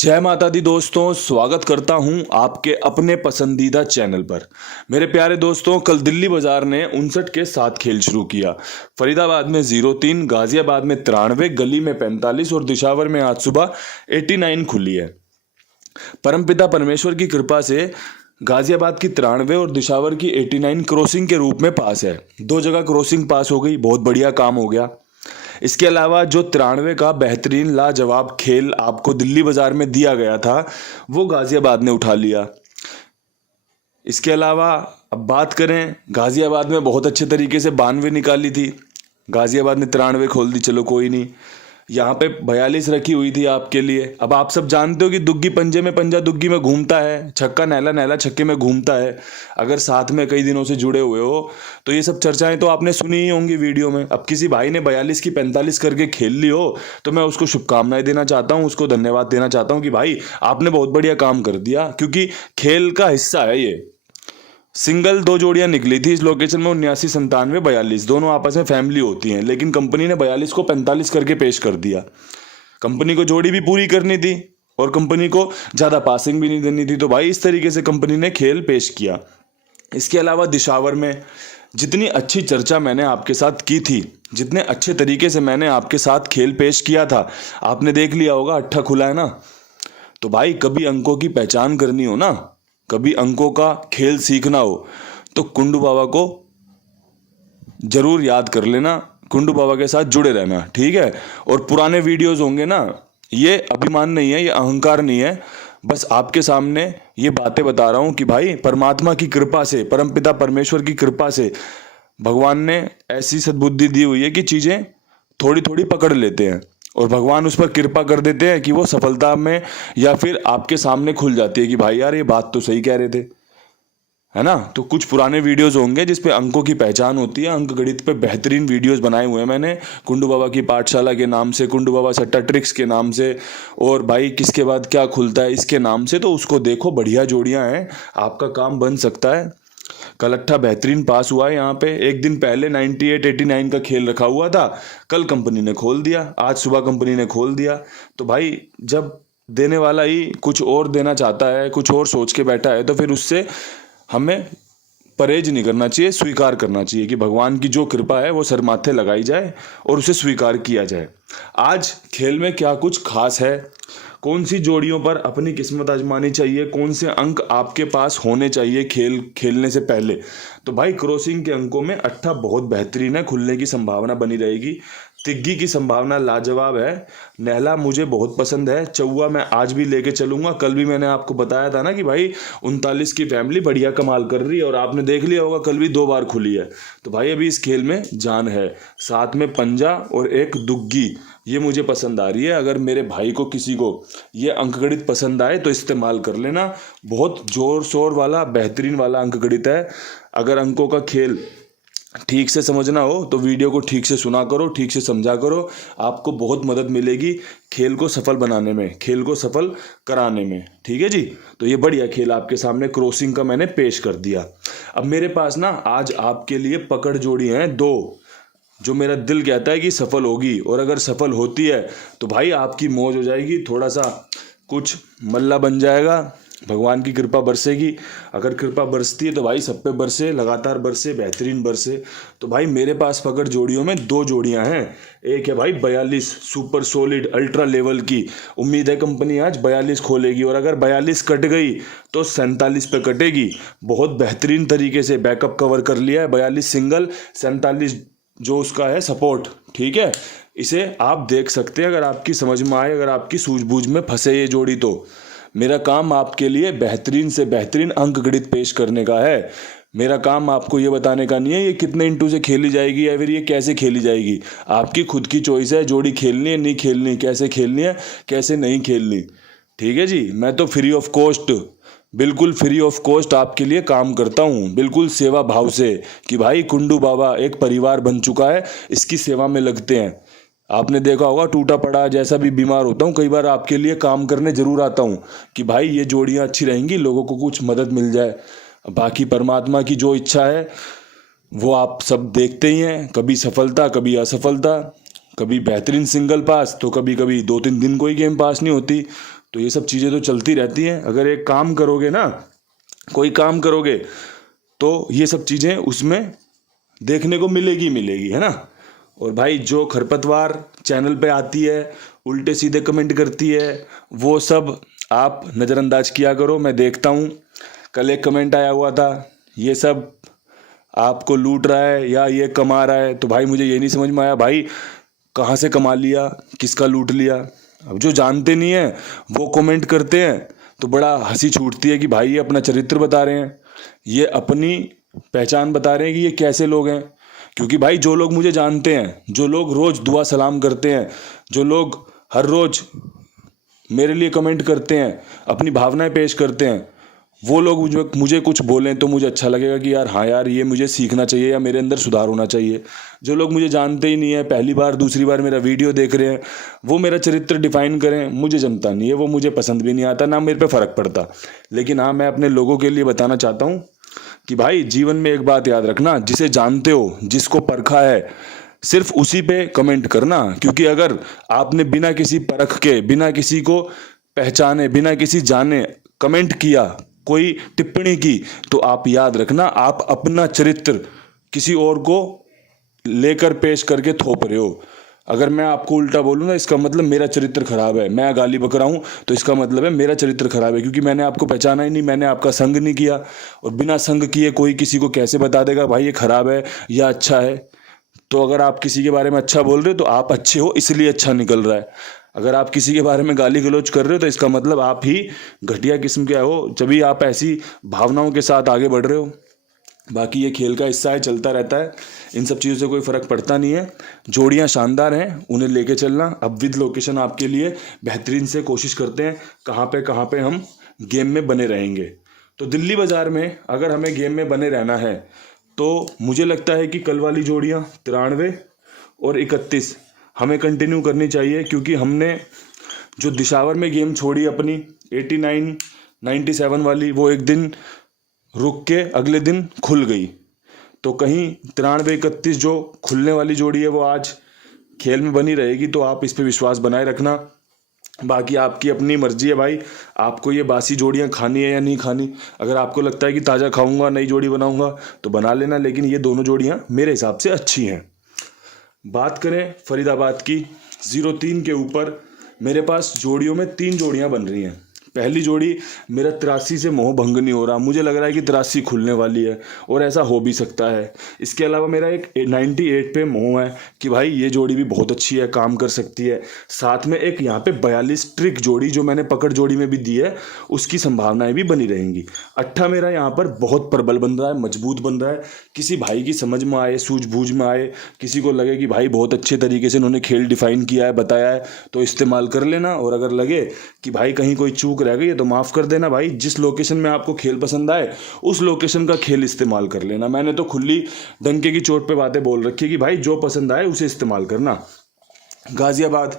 जय माता दी दोस्तों, स्वागत करता हूं आपके अपने पसंदीदा चैनल पर। मेरे प्यारे दोस्तों, कल दिल्ली बाजार ने 59 के साथ खेल शुरू किया। फरीदाबाद में 0-3, गाजियाबाद में 93, गली में 45 और दिशावर में आज सुबह 89 खुली है। परमपिता परमेश्वर की कृपा से गाजियाबाद की 93 और दिशावर की 89 क्रॉसिंग के रूप में पास है। 2 जगह क्रॉसिंग पास हो गई, बहुत बढ़िया काम हो गया। इसके अलावा जो 93 का बेहतरीन लाजवाब खेल आपको दिल्ली बाजार में दिया गया था, वो गाजियाबाद ने उठा लिया। इसके अलावा अब बात करें, गाजियाबाद में बहुत अच्छे तरीके से 92 निकाली थी, गाजियाबाद ने 93 खोल दी। चलो कोई नहीं, यहाँ पे 42 रखी हुई थी आपके लिए। अब आप सब जानते हो कि दुग्गी पंजे में पंजा दुग्गी में घूमता है, छक्का नैला नैला छक्के में घूमता है। अगर साथ में कई दिनों से जुड़े हुए हो तो ये सब चर्चाएं तो आपने सुनी ही होंगी वीडियो में। अब किसी भाई ने 42 की 45 करके खेल ली हो तो मैं उसको शुभकामनाएं देना चाहता हूँ, उसको धन्यवाद देना चाहता हूँ कि भाई आपने बहुत बढ़िया काम कर दिया, क्योंकि खेल का हिस्सा है ये। सिंगल 2 जोड़ियां निकली थी इस लोकेशन में, 79, 97, 42, दोनों आपस में फैमिली होती हैं, लेकिन कंपनी ने 42 को 45 करके पेश कर दिया। कंपनी को जोड़ी भी पूरी करनी थी और कंपनी को ज़्यादा पासिंग भी नहीं देनी थी, तो भाई इस तरीके से कंपनी ने खेल पेश किया। इसके अलावा दिशावर में जितनी अच्छी चर्चा मैंने आपके साथ की थी, जितने अच्छे तरीके से मैंने आपके साथ खेल पेश किया था, आपने देख लिया होगा, अट्ठा खुला है ना। तो भाई कभी अंकों की पहचान करनी हो ना, कभी अंकों का खेल सीखना हो तो कुंडू बाबा को जरूर याद कर लेना, कुंडू बाबा के साथ जुड़े रहना, ठीक है। और पुराने वीडियोस होंगे ना, ये अभिमान नहीं है, ये अहंकार नहीं है, बस आपके सामने ये बातें बता रहा हूं कि भाई परमात्मा की कृपा से, परमपिता परमेश्वर की कृपा से भगवान ने ऐसी सद्बुद्धि दी हुई है कि चीजें थोड़ी थोड़ी पकड़ लेते हैं और भगवान उस पर कृपा कर देते हैं कि वो सफलता में या फिर आपके सामने खुल जाती है कि भाई यार ये बात तो सही कह रहे थे, है ना। तो कुछ पुराने वीडियोस होंगे जिसपे अंकों की पहचान होती है, अंक गणित पे बेहतरीन वीडियोस बनाए हुए हैं मैंने, कुंडू बाबा की पाठशाला के नाम से, कुंडू बाबा सट्टा ट्रिक्स के नाम से, और भाई किसके बाद क्या खुलता है इसके नाम से। तो उसको देखो, बढ़िया जोड़ियां हैं, आपका काम बन सकता है। कल अट्ठा बेहतरीन पास हुआ है यहाँ पे। एक दिन पहले 98, 89 का खेल रखा हुआ था, कल कंपनी ने खोल दिया, आज सुबह कंपनी ने खोल दिया। तो भाई जब देने वाला ही कुछ और देना चाहता है, कुछ और सोच के बैठा है, तो फिर उससे हमें परहेज नहीं करना चाहिए, स्वीकार करना चाहिए कि भगवान की जो कृपा है वो सर माथे लगाई जाए और उसे स्वीकार किया जाए। आज खेल में क्या कुछ खास है, कौन सी जोड़ियों पर अपनी किस्मत आजमानी चाहिए, कौन से अंक आपके पास होने चाहिए खेल खेलने से पहले, तो भाई क्रॉसिंग के अंकों में अट्ठा बहुत बेहतरीन है, खुलने की संभावना बनी रहेगी। तिग्गी की संभावना लाजवाब है, नहला मुझे बहुत पसंद है, चौवा मैं आज भी लेके चलूंगा। कल भी मैंने आपको बताया था ना कि भाई 39 की फैमिली बढ़िया कमाल कर रही है, और आपने देख लिया होगा कल भी 2 बार खुली है। तो भाई अभी इस खेल में जान है, साथ में पंजा और एक दुग्गी, ये मुझे पसंद आ रही है। अगर मेरे भाई को किसी को ये अंकगणित पसंद आए तो इस्तेमाल कर लेना, बहुत जोर शोर वाला बेहतरीन वाला अंकगणित है। अगर अंकों का खेल ठीक से समझना हो तो वीडियो को ठीक से सुना करो, ठीक से समझा करो, आपको बहुत मदद मिलेगी खेल को सफल बनाने में, खेल को सफल कराने में, ठीक है जी। तो ये बढ़िया खेल आपके सामने क्रॉसिंग का मैंने पेश कर दिया। अब मेरे पास ना आज आपके लिए पकड़ जोड़ी हैं 2, जो मेरा दिल कहता है कि सफल होगी, और अगर सफल होती है तो भाई आपकी मौज हो जाएगी, थोड़ा सा कुछ मल्ला बन जाएगा, भगवान की कृपा बरसेगी। अगर कृपा बरसती है तो भाई सब पे बरसे, लगातार बरसे, बेहतरीन बरसे। तो भाई मेरे पास पकड़ जोड़ियों में 2 जोड़ियां हैं। एक है भाई 42 सुपर सॉलिड अल्ट्रा लेवल की, उम्मीद है कंपनी आज 42 खोलेगी, और अगर 42 कट गई तो 47 पे कटेगी। बहुत बेहतरीन तरीके से बैकअप कवर कर लिया है, 42 सिंगल, 47 जो उसका है सपोर्ट, ठीक है। इसे आप देख सकते हैं, अगर आपकी समझ में आए, अगर आपकी सूझबूझ में फंसे ये जोड़ी, तो मेरा काम आपके लिए बेहतरीन से बेहतरीन अंक गणित पेश करने का है। मेरा काम आपको ये बताने का नहीं है ये कितने इंटू से खेली जाएगी या फिर ये कैसे खेली जाएगी, आपकी खुद की चॉइस है, जोड़ी खेलनी है नहीं खेलनी, कैसे खेलनी है कैसे नहीं खेलनी, ठीक है जी। मैं तो फ्री ऑफ कॉस्ट, बिल्कुल फ्री ऑफ कॉस्ट आपके लिए काम करता हूँ, बिल्कुल सेवा भाव से, कि भाई कुंडू बाबा एक परिवार बन चुका है, इसकी सेवा में लगते हैं। आपने देखा होगा टूटा पड़ा जैसा भी बीमार होता हूँ, कई बार आपके लिए काम करने जरूर आता हूँ कि भाई ये जोड़ियाँ अच्छी रहेंगी, लोगों को कुछ मदद मिल जाए। बाकी परमात्मा की जो इच्छा है वो आप सब देखते ही हैं, कभी सफलता कभी असफलता, कभी बेहतरीन सिंगल पास तो कभी कभी 2-3 दिन कोई गेम पास नहीं होती। तो ये सब चीज़ें तो चलती रहती हैं। अगर एक काम करोगे ना, कोई काम करोगे, तो ये सब चीज़ें उसमें देखने को मिलेगी, है ना। और भाई जो खरपतवार चैनल पे आती है, उल्टे सीधे कमेंट करती है, वो सब आप नज़रअंदाज किया करो। मैं देखता हूँ, कल एक कमेंट आया हुआ था, ये सब आपको लूट रहा है या ये कमा रहा है। तो भाई मुझे ये नहीं समझ में आया, भाई कहाँ से कमा लिया, किसका लूट लिया। अब जो जानते नहीं है वो कमेंट करते हैं तो बड़ा हंसी छूटती है कि भाई ये अपना चरित्र बता रहे हैं, ये अपनी पहचान बता रहे हैं कि ये कैसे लोग हैं। क्योंकि भाई जो लोग मुझे जानते हैं, जो लोग रोज़ दुआ सलाम करते हैं, जो लोग हर रोज़ मेरे लिए कमेंट करते हैं, अपनी भावनाएं पेश करते हैं, वो लोग मुझे कुछ बोलें तो मुझे अच्छा लगेगा कि यार हाँ यार ये मुझे सीखना चाहिए या मेरे अंदर सुधार होना चाहिए। जो लोग मुझे जानते ही नहीं है, पहली बार दूसरी बार मेरा वीडियो देख रहे हैं, वो मेरा चरित्र डिफाइन करें, मुझे जमता नहीं है, वो मुझे पसंद भी नहीं आता, ना मेरे पे फ़र्क पड़ता। लेकिन हाँ, मैं अपने लोगों के लिए बताना चाहता हूँ कि भाई जीवन में एक बात याद रखना, जिसे जानते हो, जिसको परखा है, सिर्फ उसी पे कमेंट करना। क्योंकि अगर आपने बिना किसी परख के, बिना किसी को पहचाने, बिना किसी जाने कमेंट किया, कोई टिप्पणी की, तो आप याद रखना आप अपना चरित्र किसी और को लेकर पेश करके थोप रहे हो। अगर मैं आपको उल्टा बोलूँ ना, इसका मतलब मेरा चरित्र खराब है, मैं गाली बक रहा हूँ तो इसका मतलब है मेरा चरित्र खराब है, क्योंकि मैंने आपको पहचाना ही नहीं, मैंने आपका संग नहीं किया। और बिना संग किए कोई किसी को कैसे बता देगा भाई ये खराब है या अच्छा है। तो अगर आप किसी के बारे में अच्छा बोल रहे हो तो आप अच्छे हो, इसलिए अच्छा निकल रहा है। अगर आप किसी के बारे में गाली गलौज कर रहे हो तो इसका मतलब आप ही घटिया किस्म के हो, जब भी आप ऐसी भावनाओं के साथ आगे बढ़ रहे हो। बाकी ये खेल का हिस्सा है, चलता रहता है, इन सब चीज़ों से कोई फ़र्क पड़ता नहीं है। जोड़ियाँ शानदार हैं, उन्हें लेके चलना। अब विद लोकेशन आपके लिए बेहतरीन से कोशिश करते हैं कहाँ पे हम गेम में बने रहेंगे। तो दिल्ली बाज़ार में अगर हमें गेम में बने रहना है तो मुझे लगता है कि कल वाली जोड़ियाँ 93 और 31 हमें कंटिन्यू करनी चाहिए। क्योंकि हमने जो दिशावर में गेम छोड़ी अपनी 89 97 वाली, वो एक दिन रुक के अगले दिन खुल गई। तो कहीं 93 31 जो खुलने वाली जोड़ी है वो आज खेल में बनी रहेगी। तो आप इस पे विश्वास बनाए रखना। बाकी आपकी अपनी मर्जी है भाई, आपको ये बासी जोड़ियां खानी है या नहीं खानी। अगर आपको लगता है कि ताज़ा खाऊंगा, नई जोड़ी बनाऊंगा, तो बना लेना, लेकिन ये दोनों जोड़ियां मेरे हिसाब से अच्छी हैं। बात करें फरीदाबाद की 03 के ऊपर, मेरे पास जोड़ियों में 3 जोड़ियां बन रही हैं। पहली जोड़ी, मेरा 83 से मोह भंग नहीं हो रहा, मुझे लग रहा है कि 83 खुलने वाली है, और ऐसा हो भी सकता है। इसके अलावा मेरा एक 98 पे मोह है कि भाई ये जोड़ी भी बहुत अच्छी है, काम कर सकती है। साथ में एक यहाँ पे 42 ट्रिक जोड़ी जो मैंने पकड़ जोड़ी में भी दी है, उसकी संभावनाएं भी बनी रहेंगी। 8 मेरा यहाँ पर बहुत प्रबल बन रहा है, मजबूत बन रहा है। किसी भाई की समझ में आए, सूझबूझ में आए, किसी को लगे कि भाई बहुत अच्छे तरीके से उन्होंने खेल डिफाइन किया है, बताया है, तो इस्तेमाल कर लेना। और अगर लगे कि भाई कहीं कोई चूक रह गई है तो माफ़ कर देना भाई। जिस लोकेशन में आपको खेल पसंद आए उस लोकेशन का खेल इस्तेमाल कर लेना। मैंने तो खुली डंके की चोट पे बातें बोल रखी है कि भाई जो पसंद आए उसे इस्तेमाल करना। गाजियाबाद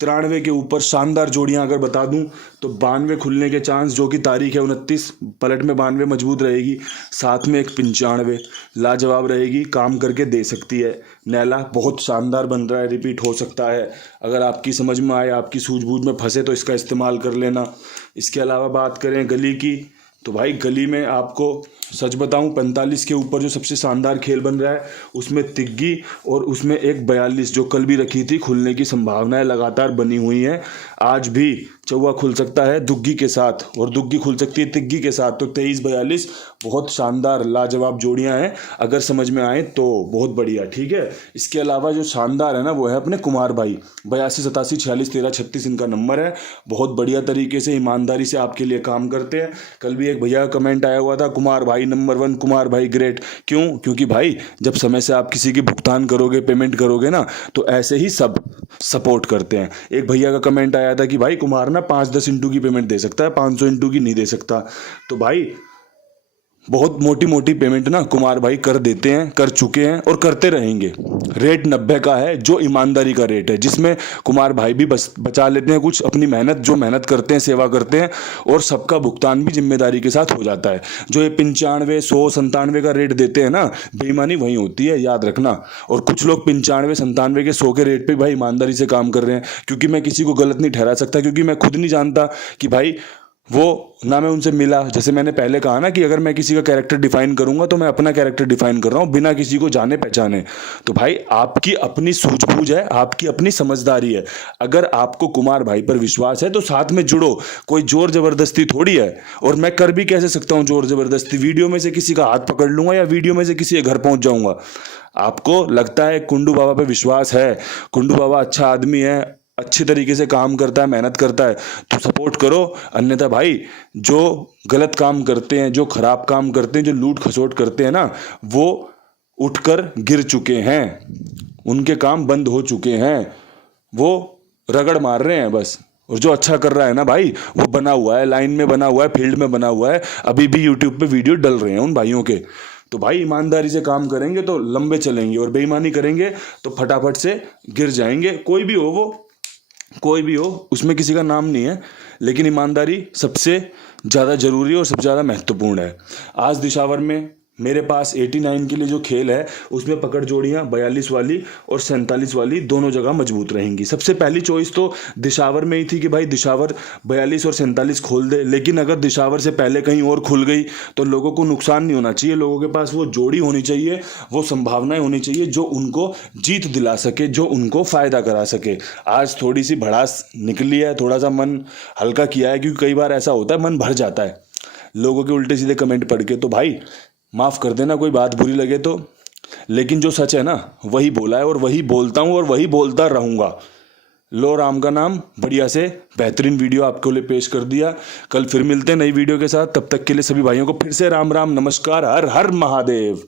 93 के ऊपर शानदार जोड़ियां अगर बता दूं तो 92 खुलने के चांस, जो कि तारीख है 29, पलट में 92 मजबूत रहेगी। साथ में एक 95 लाजवाब रहेगी, काम करके दे सकती है। नैला बहुत शानदार बन रहा है, रिपीट हो सकता है। अगर आपकी समझ में आए, आपकी सूझबूझ में फंसे तो इसका इस्तेमाल कर लेना। इसके अलावा बात करें गली की, तो भाई गली में आपको सच बताऊं 45 के ऊपर जो सबसे शानदार खेल बन रहा है उसमें तिग्गी, और उसमें एक 42 जो कल भी रखी थी, खुलने की संभावनाएं लगातार बनी हुई हैं। आज भी चौवा खुल सकता है दुग्गी के साथ, और दुग्गी खुल सकती है तिग्गी के साथ। तो 23-42 बहुत शानदार लाजवाब जोड़ियां हैं, अगर समझ में आए तो बहुत बढ़िया, ठीक है। इसके अलावा जो शानदार है ना, वो है अपने कुमार भाई, 82 87 46 13 36 इनका नंबर है। बहुत बढ़िया तरीके से, ईमानदारी से आपके लिए काम करते हैं। कल भी एक भैया का कमेंट आया हुआ था, कुमार भाई नंबर 1, कुमार भाई ग्रेट। क्यों? क्योंकि भाई जब समय से आप किसी की भुगतान करोगे, पेमेंट करोगे ना, तो ऐसे ही सब सपोर्ट करते हैं। एक भैया का कमेंट आया था कि भाई कुमार ना 5-10 इंटू की पेमेंट दे सकता है, 500 इंटू की नहीं दे सकता। तो भाई बहुत मोटी मोटी पेमेंट ना कुमार भाई कर देते हैं, कर चुके हैं और करते रहेंगे। रेट 90 का है जो ईमानदारी का रेट है, जिसमें कुमार भाई भी बचा लेते हैं कुछ अपनी मेहनत, जो मेहनत करते हैं, सेवा करते हैं, और सबका भुगतान भी जिम्मेदारी के साथ हो जाता है। जो ये 95, 100, 97 का रेट देते हैं ना, बेईमानी वहीं होती है, याद रखना। और कुछ लोग 95, 97 के 100 के रेट पे भाई ईमानदारी से काम कर रहे हैं, क्योंकि मैं किसी को गलत नहीं ठहरा सकता, क्योंकि मैं खुद नहीं जानता कि भाई वो ना मैं उनसे मिला। जैसे मैंने पहले कहा ना कि अगर मैं किसी का कैरेक्टर डिफाइन करूंगा तो मैं अपना कैरेक्टर डिफाइन कर रहा हूं बिना किसी को जाने पहचाने। तो भाई आपकी अपनी सूझबूझ है, आपकी अपनी समझदारी है। अगर आपको कुमार भाई पर विश्वास है तो साथ में जुड़ो, कोई जोर जबरदस्ती थोड़ी है। और मैं कर भी कैसे सकता हूं जोर जबरदस्ती? वीडियो में से किसी का हाथ पकड़ लूंगा या वीडियो में से किसी के घर पहुंच जाऊंगा? आपको लगता है कुंडू बाबा पे विश्वास है, कुंडू बाबा अच्छा आदमी है, अच्छी तरीके से काम करता है, मेहनत करता है, तो सपोर्ट करो। अन्यथा भाई जो गलत काम करते हैं, जो खराब काम करते हैं, जो लूट खसोट करते हैं ना, वो उठकर गिर चुके हैं, उनके काम बंद हो चुके हैं, वो रगड़ मार रहे हैं बस। और जो अच्छा कर रहा है ना भाई, वो बना हुआ है, लाइन में बना हुआ है, फील्ड में बना हुआ है, अभी भी यूट्यूब पे वीडियो डल रहे हैं उन भाइयों के। तो भाई ईमानदारी से काम करेंगे तो लंबे चलेंगे, और बेईमानी करेंगे तो फटाफट से गिर जाएंगे। कोई भी हो वो, कोई भी हो, उसमें किसी का नाम नहीं है, लेकिन ईमानदारी सबसे ज़्यादा जरूरी और सबसे ज़्यादा महत्वपूर्ण है। आज दिशावर में मेरे पास 89 के लिए जो खेल है उसमें पकड़ जोड़ियाँ 42 वाली और 47 वाली दोनों जगह मजबूत रहेंगी। सबसे पहली चॉइस तो दिशावर में ही थी कि भाई दिशावर 42 और 47 खोल दे, लेकिन अगर दिशावर से पहले कहीं और खुल गई तो लोगों को नुकसान नहीं होना चाहिए। लोगों के पास वो जोड़ी होनी चाहिए, वो संभावनाएं होनी चाहिए जो उनको जीत दिला सके, जो उनको फ़ायदा करा सके। आज थोड़ी सी भड़ास निकली है, थोड़ा सा मन हल्का किया है, क्योंकि कई बार ऐसा होता है मन भर जाता है लोगों के उल्टे सीधे कमेंट पढ़ के। तो भाई माफ़ कर देना कोई बात बुरी लगे तो, लेकिन जो सच है ना वही बोला है और वही बोलता हूँ और वही बोलता रहूँगा। लो राम का नाम, बढ़िया से बेहतरीन वीडियो आपके लिए पेश कर दिया। कल फिर मिलते हैं नई वीडियो के साथ, तब तक के लिए सभी भाइयों को फिर से राम राम, नमस्कार, हर हर महादेव।